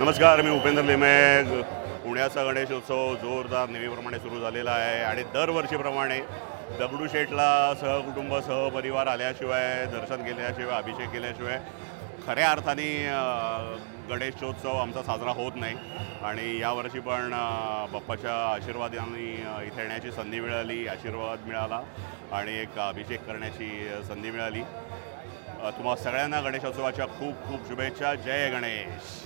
नमस्कार मी उपेंद्र लिमे पुण्याचा गणेशोत्सव जोरदार नेहमीप्रमाणे सुरू झालेला आहे आणि दरवर्षीप्रमाणे दगडूशेठला सहकुटुंब सहपरिवार आल्याशिवाय दर्शन केल्याशिवाय अभिषेक केल्याशिवाय खऱ्या अर्थाने गणेशोत्सव आमचा साजरा होत नाही. आणि यावर्षी पण बाप्पाच्या आशीर्वादाने इथे येण्याची संधी मिळाली आशीर्वाद मिळाला आणि एक अभिषेक करण्याची संधी मिळाली. तुम्हा सगळ्यांना गणेशोत्सवाच्या खूप खूप शुभेच्छा. जय गणेश.